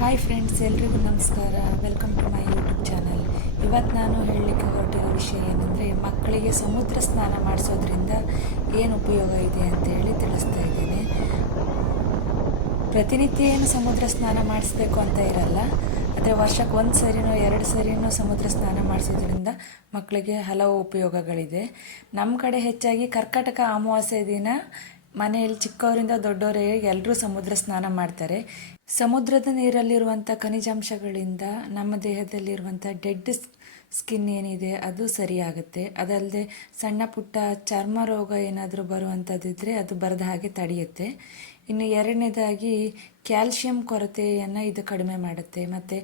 Hi friends ಎಲ್ರಿಗೂ ನಮಸ್ಕಾರ. Welcome to my YouTube channel ಇವತ್ತು ನಾನು ಹೇಳಲಿಕ್ಕೆ ಹೊರಟಿರೋ ವಿಷಯ ಏನಂದರೆ, ಮಕ್ಕಳಿಗೆ ಸಮುದ್ರ ಸ್ನಾನ ಮಾಡಿಸೋದ್ರಿಂದ ಏನು ಉಪಯೋಗ ಇದೆ ಅಂತೇಳಿ ತಿಳಿಸ್ತಾ ಇದ್ದೇನೆ. ಪ್ರತಿನಿತ್ಯ ಏನು ಸಮುದ್ರ ಸ್ನಾನ ಮಾಡಿಸ್ಬೇಕು ಅಂತ ಇರಲ್ಲ. ಆದರೆ ವರ್ಷಕ್ಕೆ ಒಂದು ಸರಿನೋ ಎರಡು ಸರಿನೋ ಸಮುದ್ರ ಸ್ನಾನ ಮಾಡಿಸೋದ್ರಿಂದ ಮಕ್ಕಳಿಗೆ ಹಲವು ಉಪಯೋಗಗಳಿದೆ. ನಮ್ಮ ಕಡೆ ಹೆಚ್ಚಾಗಿ ಕರ್ಕಾಟಕ ಅಮಾವಾಸ್ಯೆ ದಿನ ಮನೆಯಲ್ಲಿ ಚಿಕ್ಕವರಿಂದ ದೊಡ್ಡವರಿಗೆ ಎಲ್ಲರೂ ಸಮುದ್ರ ಸ್ನಾನ ಮಾಡ್ತಾರೆ. ಸಮುದ್ರದ ನೀರಲ್ಲಿರುವಂಥ ಖನಿಜಾಂಶಗಳಿಂದ ನಮ್ಮ ದೇಹದಲ್ಲಿರುವಂಥ ಡೆಡ್ ಸ್ಕಿನ್ ಏನಿದೆ ಅದು ಸರಿಯಾಗುತ್ತೆ. ಅದಲ್ಲದೆ ಸಣ್ಣ ಪುಟ್ಟ ಚರ್ಮ ರೋಗ ಏನಾದರೂ ಬರುವಂಥದ್ದಿದ್ರೆ ಅದು ಬರದ ಹಾಗೆ ತಡೆಯುತ್ತೆ. ಇನ್ನು ಎರಡನೇದಾಗಿ ಕ್ಯಾಲ್ಶಿಯಂ ಕೊರತೆಯನ್ನು ಇದು ಕಡಿಮೆ ಮಾಡುತ್ತೆ. ಮತ್ತು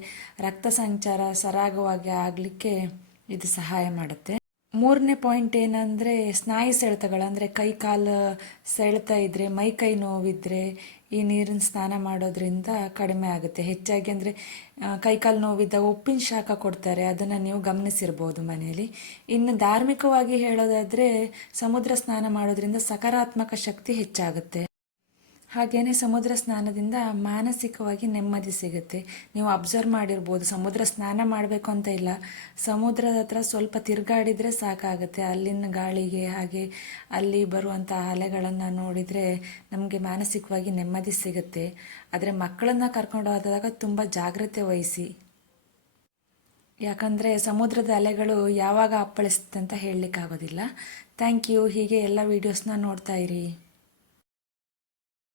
ರಕ್ತ ಸಂಚಾರ ಸರಾಗವಾಗಿ ಆಗಲಿಕ್ಕೆ ಇದು ಸಹಾಯ ಮಾಡುತ್ತೆ. ಮೂರನೇ ಪಾಯಿಂಟ್ ಏನಂದರೆ ಸ್ನಾಯು ಸೆಳೆತಗಳು, ಅಂದರೆ ಕೈ ಕಾಲು ಸೆಳೆತ ಇದ್ದರೆ ಮೈ ಕೈ ನೋವಿದ್ರೆ ಈ ನೀರಿನ ಸ್ನಾನ ಮಾಡೋದ್ರಿಂದ ಕಡಿಮೆ ಆಗುತ್ತೆ. ಹೆಚ್ಚಾಗಿ ಅಂದರೆ ಕೈ ಕಾಲು ನೋವಿದ್ದಾಗ ಉಪ್ಪಿನ ಶಾಖ ಕೊಡ್ತಾರೆ, ಅದನ್ನು ನೀವು ಗಮನಿಸಿರ್ಬೋದು ಮನೆಯಲ್ಲಿ. ಇನ್ನು ಧಾರ್ಮಿಕವಾಗಿ ಹೇಳೋದಾದರೆ ಸಮುದ್ರ ಸ್ನಾನ ಮಾಡೋದ್ರಿಂದ ಸಕಾರಾತ್ಮಕ ಶಕ್ತಿ ಹೆಚ್ಚಾಗುತ್ತೆ. ಹಾಗೆಯೇ ಸಮುದ್ರ ಸ್ನಾನದಿಂದ ಮಾನಸಿಕವಾಗಿ ನೆಮ್ಮದಿ ಸಿಗುತ್ತೆ. ನೀವು ಅಬ್ಸರ್ವ್ ಮಾಡಿರ್ಬೋದು, ಸಮುದ್ರ ಸ್ನಾನ ಮಾಡಬೇಕು ಅಂತ ಇಲ್ಲ. ಸಮುದ್ರದ ಹತ್ರ ಸ್ವಲ್ಪ ತಿರುಗಾಡಿದರೆ ಸಾಕಾಗುತ್ತೆ. ಅಲ್ಲಿನ ಗಾಳಿಗೆ ಹಾಗೆ ಅಲ್ಲಿ ಬರುವಂಥ ಅಲೆಗಳನ್ನು ನೋಡಿದರೆ ನಮಗೆ ಮಾನಸಿಕವಾಗಿ ನೆಮ್ಮದಿ ಸಿಗುತ್ತೆ. ಆದರೆ ಮಕ್ಕಳನ್ನು ಕರ್ಕೊಂಡು ಹೋದಾಗ ತುಂಬ ಜಾಗ್ರತೆ ವಹಿಸಿ. ಯಾಕಂದರೆ ಸಮುದ್ರದ ಅಲೆಗಳು ಯಾವಾಗ ಅಪ್ಪಳಿಸುತ್ತೆ ಅಂತ ಹೇಳಲಿಕ್ಕಾಗೋದಿಲ್ಲ. Thank you. ಹೀಗೆ ಎಲ್ಲ ವೀಡಿಯೋಸ್ನ ನೋಡ್ತಾ ಇರಿ.